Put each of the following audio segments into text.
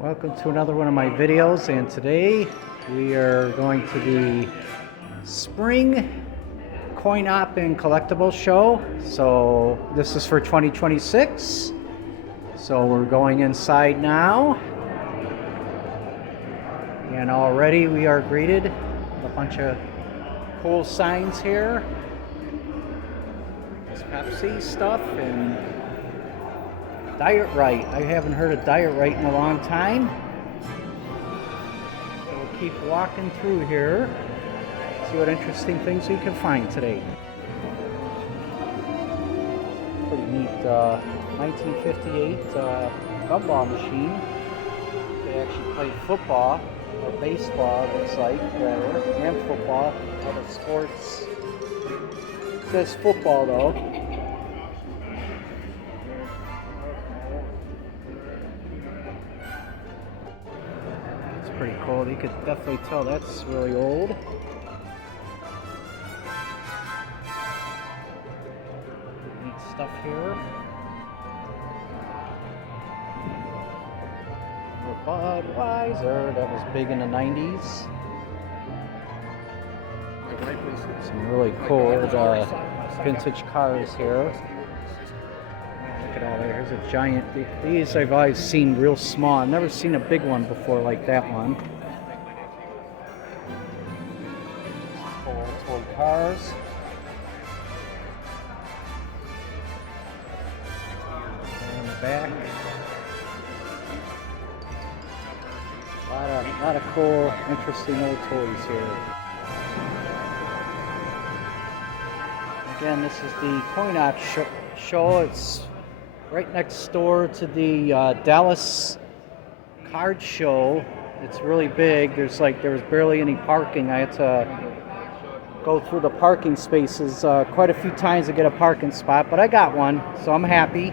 Welcome to another one of my videos, and today we are going to the spring coin op and collectible show. So this is for 2026. So we're going inside now, and already we are greeted with a bunch of cool signs here. There's Pepsi stuff and Diet Right. I haven't heard of Diet Right in a long time. So we'll keep walking through here, see what interesting things we can find today. Pretty neat 1958 gumball machine. They actually played football or baseball, it looks like, rather, and football, other sports. It says football though. Pretty cool. You could definitely tell that's really old. Neat stuff here. Budweiser, that was big in the 90s. Some really cool vintage cars here. Look at all that. Here's a giant. These I've always seen real small. I've never seen a big one before like that one. Cool toy cars. In the back. A lot of cool, interesting old toys here. Again, this is the coin op show. It's right next door to the Dallas card show. It's really big. There was barely any parking. I had to go through the parking spaces quite a few times to get a parking spot, but I got one, so I'm happy.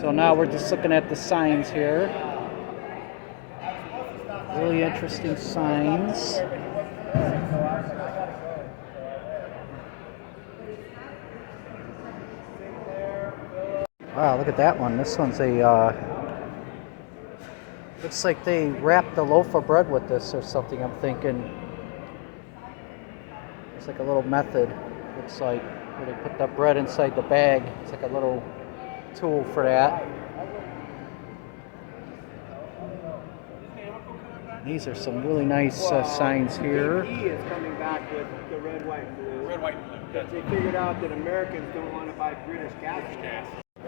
So now we're just looking at the signs here. Really interesting signs. Wow, look at that one. This one's a, looks like they wrapped a loaf of bread with this or something, I'm thinking. It's like a little method. Looks like where they put the bread inside the bag. It's like a little tool for that. These are some really nice signs here. Is coming back with the red, white, blue. Red, white, blue. Because they figured out that Americans don't want to buy British gas.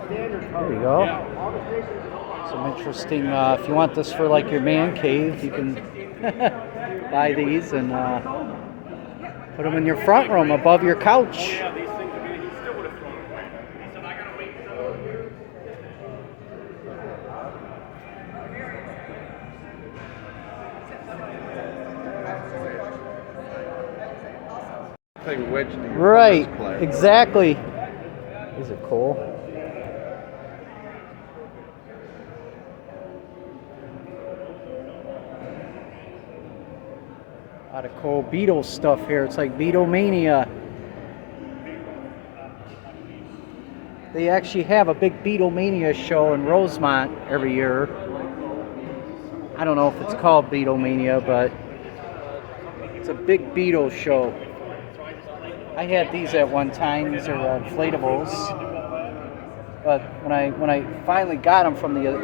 There you go. Some interesting, if you want this for like your man cave, you can buy these and put them in your front room above your couch. Right, exactly. These are cool. A lot of cool Beatles stuff here. It's like Beatlemania. They actually have a big Beatlemania show in Rosemont every year. I don't know if it's called Beatlemania, but it's a big Beatles show. I had these at one time. These are inflatables. But when I finally got them from the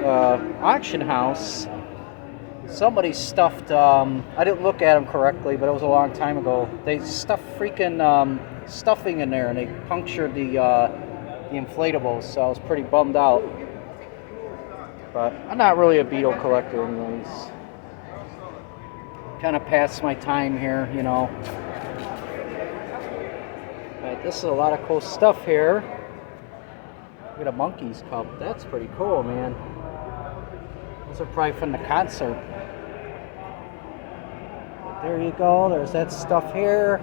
auction house, somebody stuffed, I didn't look at them correctly, but it was a long time ago. They stuffed freaking stuffing in there, and they punctured the inflatables, so I was pretty bummed out. But I'm not really a Beatle collector anyways. Kind of past my time here, you know. But this is a lot of cool stuff here. Look at a monkey's cup. That's pretty cool, man. Those are probably from the concert. There you go. There's that stuff here.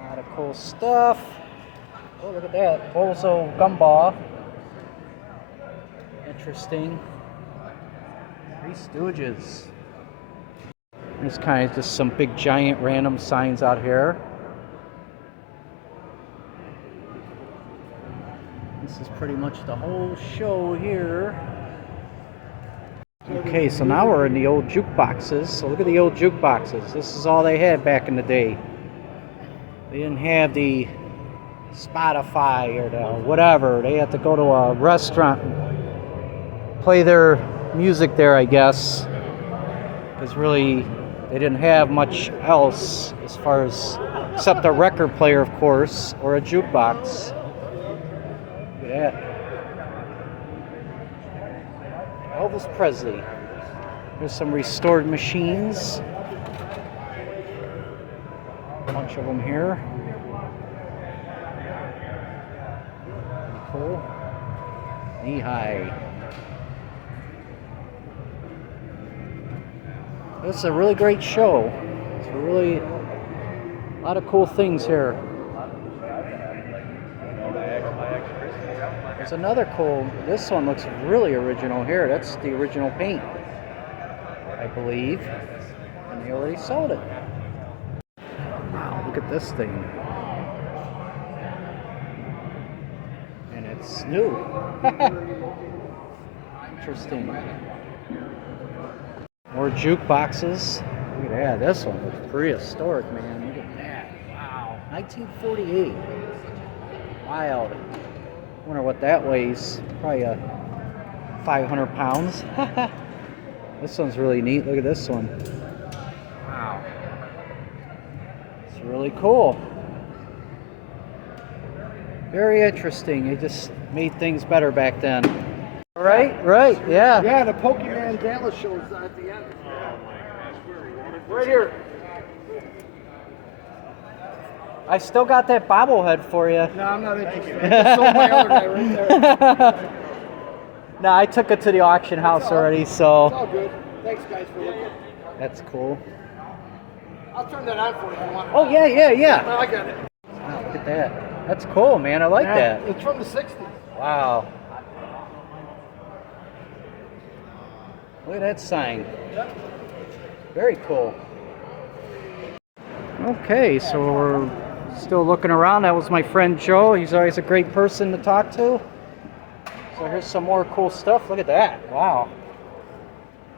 A lot of cool stuff. Oh, look at that. Bozo gumball. Interesting. Three Stooges. There's kind of just some big giant random signs out here. This is pretty pretty much the whole show here. Okay, so now we're in the old jukeboxes. So look at the old jukeboxes. This is all they had back in the day. They didn't have the Spotify or the whatever. They had to go to a restaurant and play their music there, I guess. Because really, they didn't have much else as far as, except a record player, of course, or a jukebox. Look at that. Elvis Presley. There's some restored machines. A bunch of them here. Pretty cool. Knee high. This is a really great show. It's really a lot of cool things here. There's another cool, this one looks really original here. That's the original paint, I believe. And they already sold it. Wow, look at this thing. And it's new. Interesting. More jukeboxes. Look at that. This one looks prehistoric, man. Look at that. Wow. 1948. Wild. Wonder what that weighs. Probably 500 pounds. This one's really neat. Look at this one. Wow. It's really cool. Very interesting. They just made things better back then. Right, yeah. Yeah, the Pokemon Dallas shows at the end. Right here. I still got that bobblehead for you. No, I'm not interested. I just sold my other guy right there. No, I took it to the auction house already, so. It's all good. Thanks, guys, for looking. That's cool. I'll turn that on for you if you want. Oh, yeah. No, I got it. Wow, look at that. That's cool, man. I like that. It's from the 60s. Wow. Look at that sign. Yep. Very cool. Okay, so we're still looking around. That was my friend Joe. He's always a great person to talk to. So here's some more cool stuff. Look at that. Wow.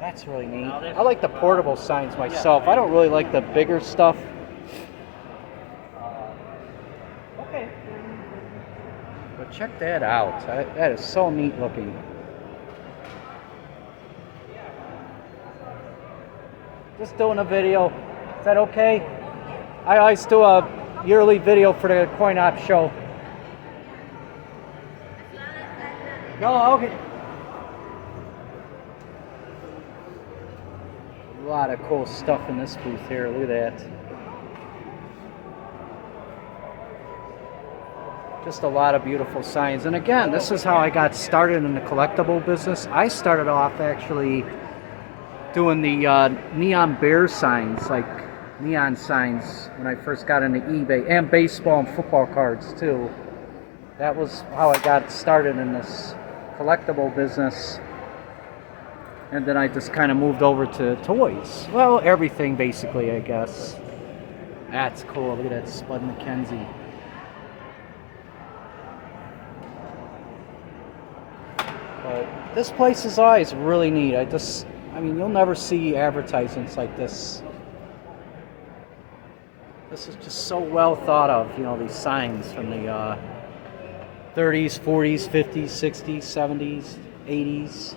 That's really neat. I like the portable signs myself. I don't really like the bigger stuff. Okay. But check that out. That is so neat looking. Just doing a video. Is that okay? I always do a yearly video for the Coin Op show. No, okay. A lot of cool stuff in this booth here. Look at that. Just a lot of beautiful signs. And again, this is how I got started in the collectible business. I started off actually doing the neon bear signs, like neon signs, when I first got into eBay, and baseball and football cards too. That was how I got started in this collectible business. And then I just kind of moved over to toys. Well, everything basically, I guess. That's cool. Look at that Spud McKenzie. But this place is always really neat. I mean, you'll never see advertisements like this. This is just so well thought of, you know, these signs from the 30s, 40s, 50s, 60s, 70s, 80s.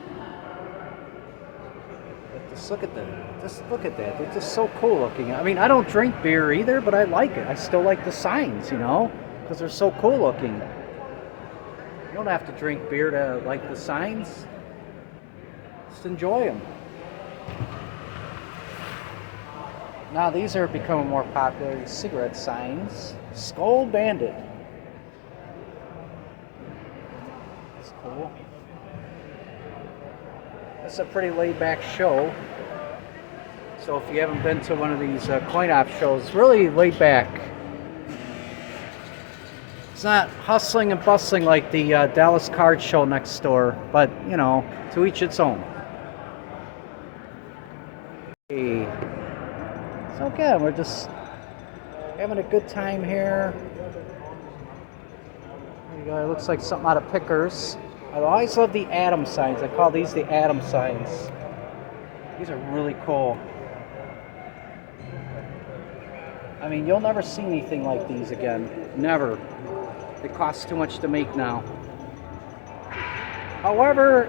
But just look at that. Just look at that. They're just so cool looking. I mean, I don't drink beer either, but I like it. I still like the signs, you know, because they're so cool looking. You don't have to drink beer to like the signs. Just enjoy them. Now these are becoming more popular, these cigarette signs. Skull Bandit. That's cool. It's a pretty laid back show. So if you haven't been to one of these coin op shows, really laid back. It's not hustling and bustling like the Dallas card show next door, but you know, to each its own. Hey. So again, we're just having a good time here. Look You go, it looks like something out of Pickers. I always love the atom signs. I call these the atom signs. These are really cool. I mean, you'll never see anything like these again. Never. They cost too much to make now. However,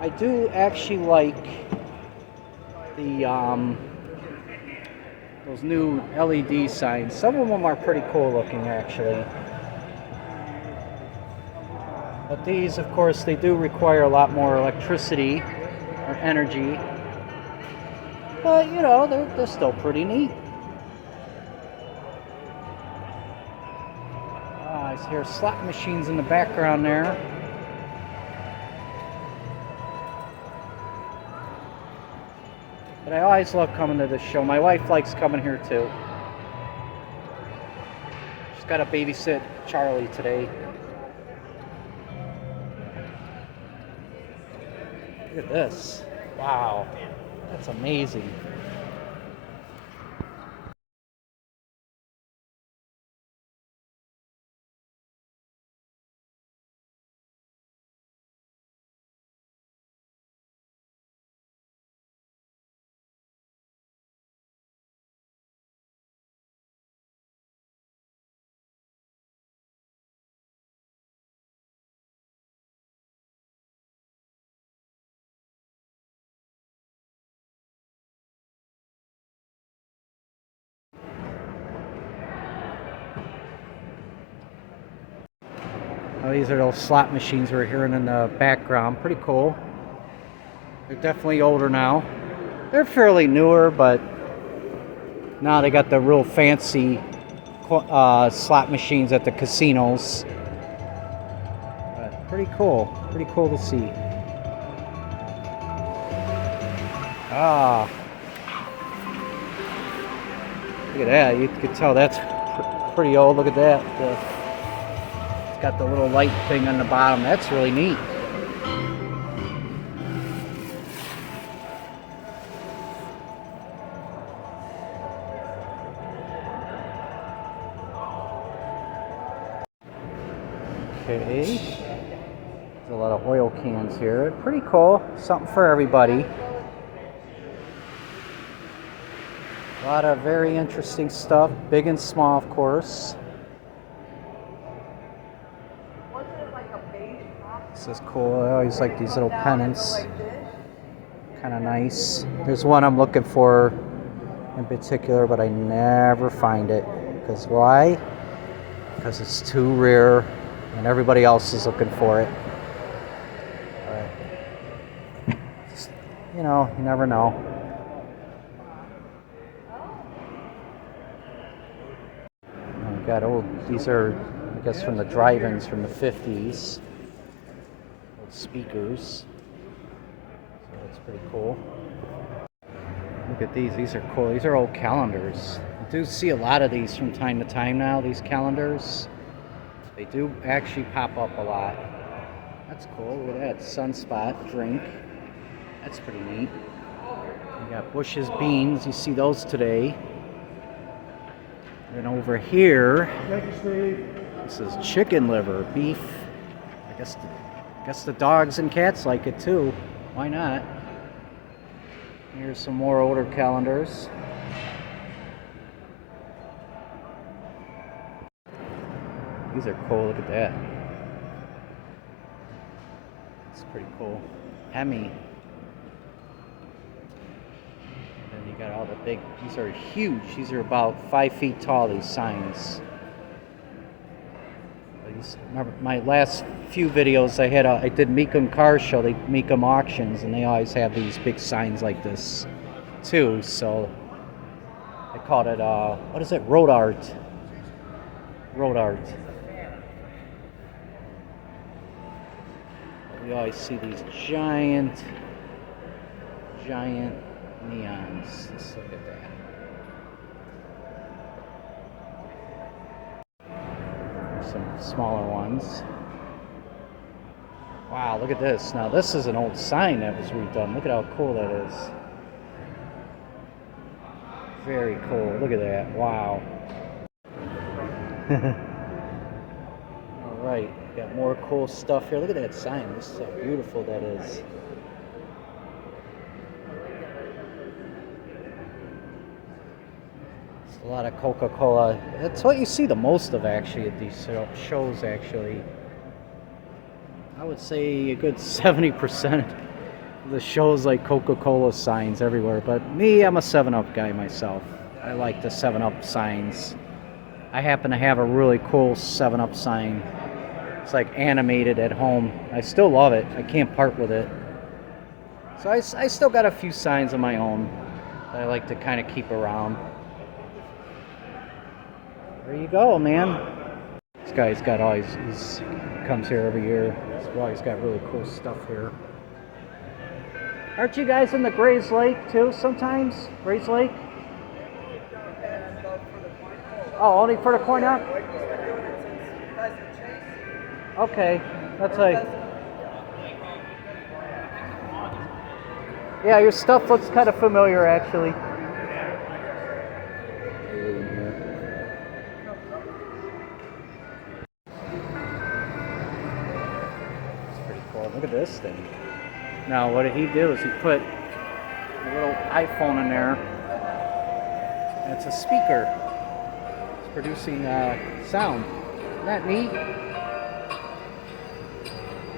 I do actually like the those new LED signs. Some of them are pretty cool looking, actually. But these, of course, they do require a lot more electricity or energy. But, you know, they're still pretty neat. I hear slot machines in the background there. But I always love coming to this show. My wife likes coming here too. She's got to babysit Charlie today. Look at this. Wow. That's amazing. Oh, these are those slot machines we're hearing in the background. Pretty cool. They're definitely older now. They're fairly newer, but now they got the real fancy slot machines at the casinos. But pretty cool. Pretty cool to see. Ah. Look at that. You could tell that's pretty old. Look at that. It's got the little light thing on the bottom. That's really neat. Okay. There's a lot of oil cans here. Pretty cool. Something for everybody. A lot of very interesting stuff. Big and small, of course. This is cool. I always like these little pennants. Kind of nice. There's one I'm looking for in particular, but I never find it. Because why? Because it's too rare and everybody else is looking for it. But, just, you know, you never know. Oh, got old, these are, I guess, from the drive-ins from the 50s. Old speakers. So that's pretty cool. Look at these are cool. These are old calendars. I do see a lot of these from time to time now, these calendars. They do actually pop up a lot. That's cool. Look at that Sunspot drink. That's pretty neat. You got Bush's Beans. You see those today. And over here, this is chicken liver, beef. I guess the dogs and cats like it too. Why not? Here's some more older calendars. These are cool. Look at that. It's pretty cool. Emmy. And then you got all the big. These are huge. These are about 5 feet tall. These signs. Remember my last few videos I had. I did Meekum Car Show. They Meekum Auctions, and they always have these big signs like this, too. So I called it. What is it? Road art. Road art. We always see these giant neons. Let's look at that. There's some smaller ones. Wow, look at this. Now this is an old sign that was redone. Look at how cool that is. Very cool. Look at that. Wow. Got more cool stuff here. Look at that sign. This is how beautiful that is. It's a lot of Coca-Cola. That's what you see the most of actually at these shows actually. I would say a good 70% of the shows like Coca-Cola signs everywhere. But me, I'm a 7-Up guy myself. I like the 7-Up signs. I happen to have a really cool 7-Up sign. It's like animated at home. I still love it. I can't part with it. So I still got a few signs of my own that I like to kind of keep around. There you go, man. This guy's got all his comes here every year. He's always got really cool stuff here. Aren't you guys in the Grays Lake too sometimes? Grays Lake? Oh, only for the coin up? Okay, that's like... Yeah, your stuff looks kind of familiar actually. Look at this thing. Now, what did he do is he put a little iPhone in there. And it's a speaker. It's producing sound. Isn't that neat?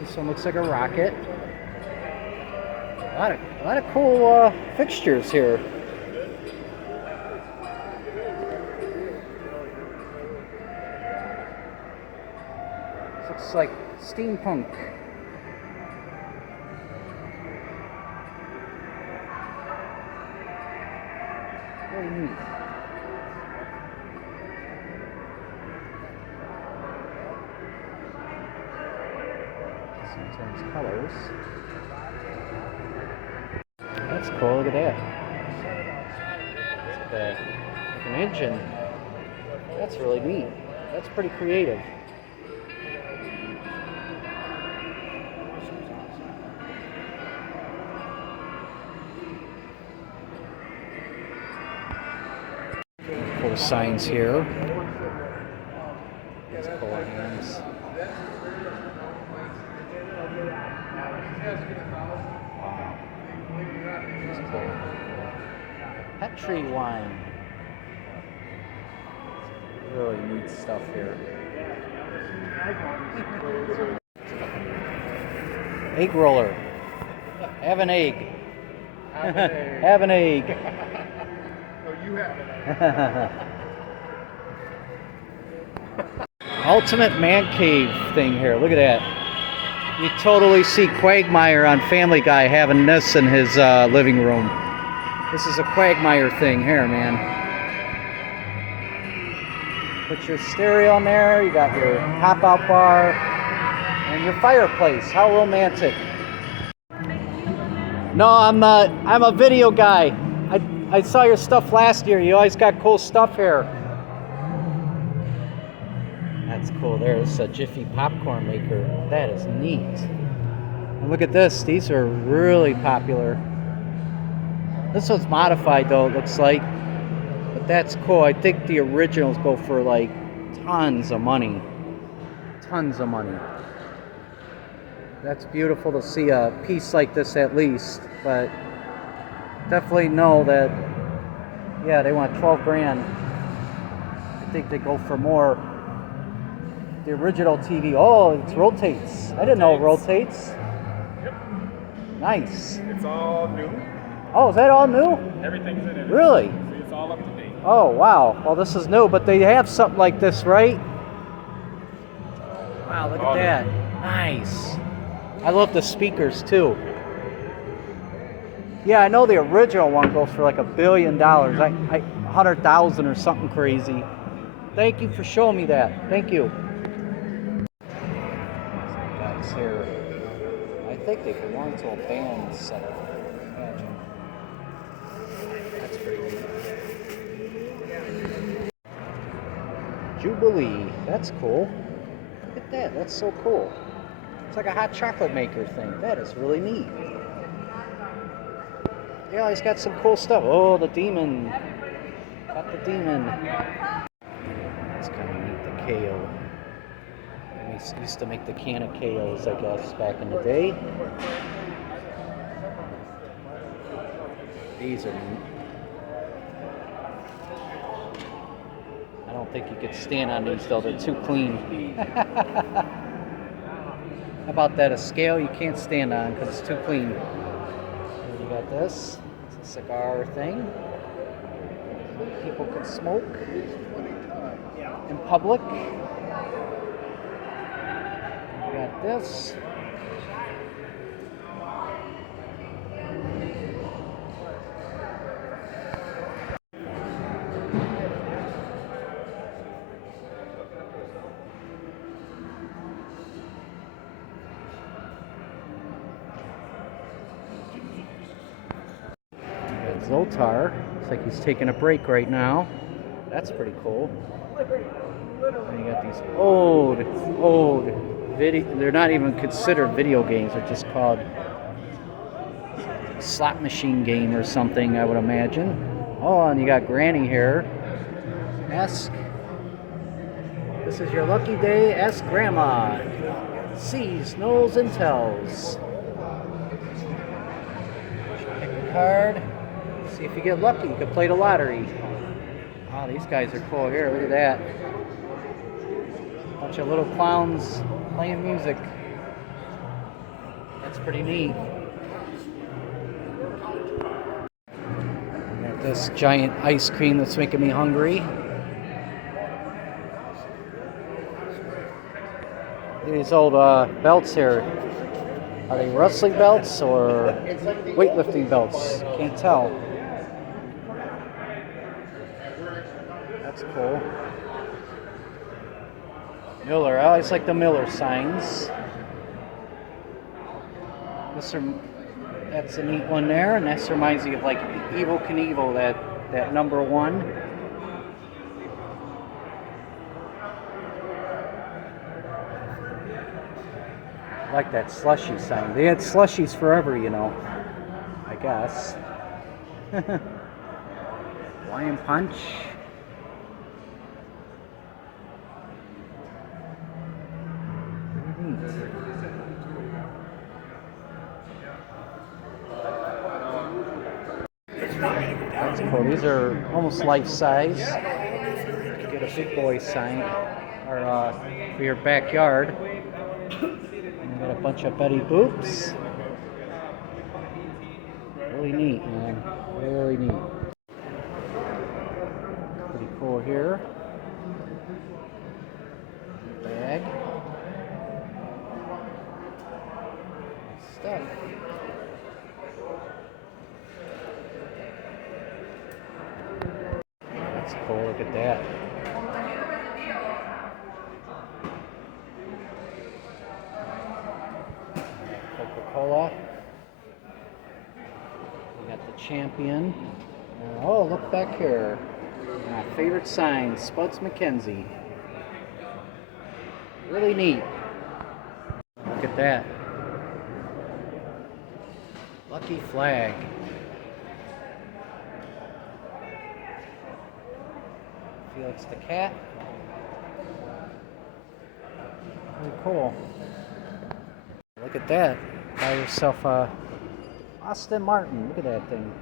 This one looks like a rocket. A lot of cool fixtures here. This looks like steampunk. Very neat. Sometimes colors. That's cool, look at that. It's like an engine. That's really neat. That's pretty creative. Cool signs here. That's cool hands. Wow. That's cool. Petri wine. Really neat stuff here. Egg roller. Have an egg. Have an egg. No, you have it. Ultimate man cave thing here. Look at that. You totally see Quagmire on Family Guy having this in his living room. This is a Quagmire thing here, man. Put your stereo in there. You got your pop-out bar and your fireplace. How romantic. No, I'm a video guy. I saw your stuff last year. You always got cool stuff here. That's cool there. This is a Jiffy popcorn maker. That is neat. And look at this. These are really popular. This one's modified though, it looks like. But that's cool. I think the originals go for like tons of money. Tons of money. That's beautiful to see a piece like this at least. But definitely know that, yeah, they want 12 grand. I think they go for more. The original TV, oh, it rotates. I didn't know it rotates. Yep. Nice. It's all new. Oh, is that all new? Everything's in it. Really? So it's all up to date. Oh, wow. Well, this is new, but they have something like this, right? Wow, look at that. Nice. I love the speakers, too. Yeah, I know the original one goes for like $1 billion. 100,000 or something crazy. Thank you for showing me that. Thank you. Guys here. I think they belong to a band setup. Imagine. That's pretty neat. Jubilee. That's cool. Look at that. That's so cool. It's like a hot chocolate maker thing. That is really neat. Yeah, he's got some cool stuff. Oh, the demon. Got the demon. It's kind of neat, the KO. Let me Used to make the can of KOs, I guess, back in the day. These are neat. I don't think you could stand on these though, they're too clean. How about that? A scale you can't stand on because it's too clean. And you got this. It's a cigar thing. People can smoke in public. You got this. Zoltar. Looks like he's taking a break right now. That's pretty cool. And you got these old video. They're not even considered video games. They're just called slot machine game or something, I would imagine. Oh, and you got Granny here. Ask. This is your lucky day. Ask Grandma. Sees, knows, and tells. Pick a card. See if you get lucky. You could play the lottery. Oh, these guys are cool here. Look at that. Bunch of little clowns playing music. That's pretty neat. Got this giant ice cream that's making me hungry. These old belts here. Are they wrestling belts or weightlifting belts? Can't tell. That's cool. Miller. I always like the Miller signs. That's a neat one there, and this reminds me of like Evel Knievel, that number 1. I like that slushy sign. They had slushies forever, you know. I guess. Lion Punch. That's cool. These are almost life size. You get a big boy sign or for your backyard. And you got a bunch of Betty Boops. Really neat, man. Really neat. Pretty cool here. Bag. Stuff. That's cool, look at that. Coca-Cola. We got the Champion. Oh, look back here. My favorite sign, Spuds McKenzie. Really neat. Look at that. Lucky Flag. Felix the Cat. Really cool. Look at that. Buy yourself a Aston Martin. Look at that thing.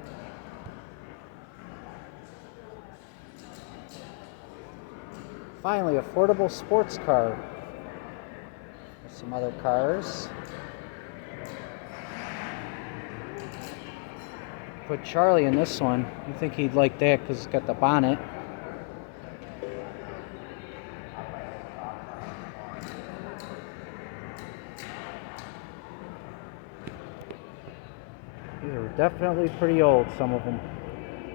Finally, affordable sports car. There's some other cars. Put Charlie in this one. You think he'd like that because it's got the bonnet. These are definitely pretty old, some of them.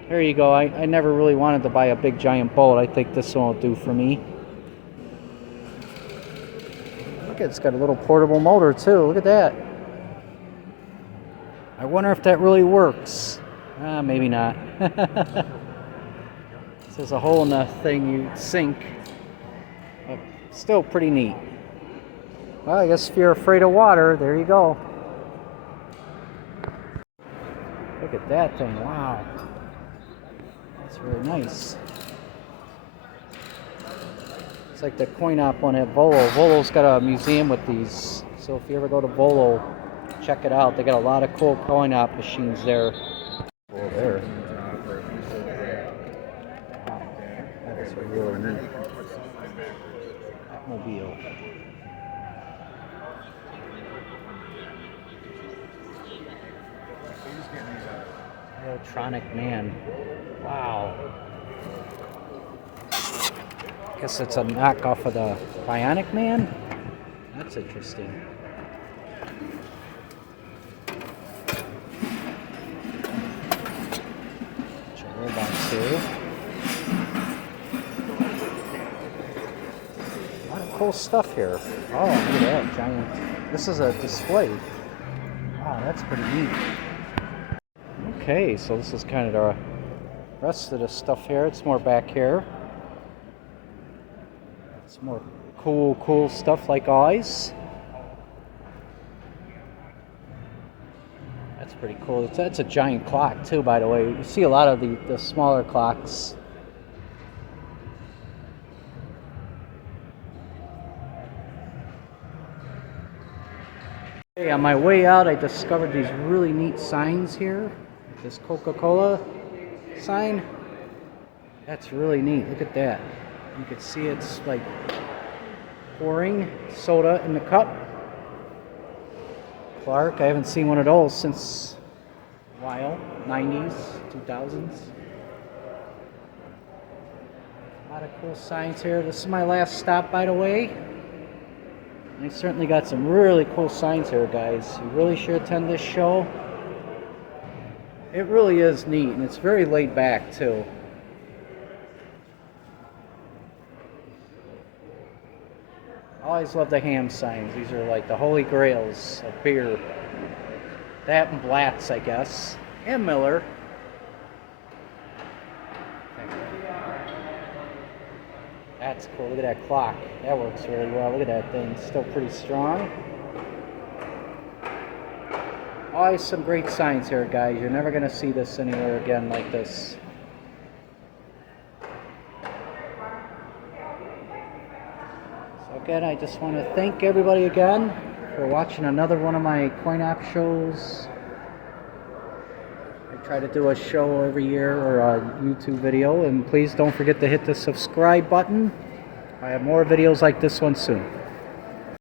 There you go. I never really wanted to buy a big giant boat. I think this one will do for me. Look, it's got a little portable motor too. Look at that. I wonder if that really works. Maybe not. There's a hole in the thing you sink. But still pretty neat. Well, I guess if you're afraid of water, there you go. Look at that thing. Wow. That's really nice. like the coin op one at Volo. Volo's got a museum with these. So if you ever go to Volo, check it out. They got a lot of cool coin op machines there. Cool there. Wow, that is really neat. Mobile. Electronic Man. Wow. Guess it's a knockoff of the Bionic Man? That's interesting. Robots here. A lot of cool stuff here. Oh, look at that giant. This is a display. Wow, that's pretty neat. Okay, so this is kind of the rest of the stuff here. It's more back here. It's more cool stuff like always. That's pretty cool. That's a giant clock too, by the way. You see a lot of the smaller clocks. Okay, on my way out, I discovered these really neat signs here. This Coca-Cola sign. That's really neat. Look at that. You can see it's like pouring soda in the cup. Clark, I haven't seen one of those since a while. 90s, 2000s. A lot of cool signs here. This is my last stop, by the way. They certainly got some really cool signs here, guys. You really should attend this show. It really is neat, and it's very laid back, too. I always love the ham signs. These are like the holy grails of beer. That and Blatz, I guess. And Miller. That's cool. Look at that clock. That works really well. Look at that thing. It's still pretty strong. Always some great signs here, guys. You're never going to see this anywhere again like this. So again, I just want to thank everybody again for watching another one of my coin op shows. I try to do a show every year or a YouTube video, and please don't forget to hit the subscribe button. I have more videos like this one soon.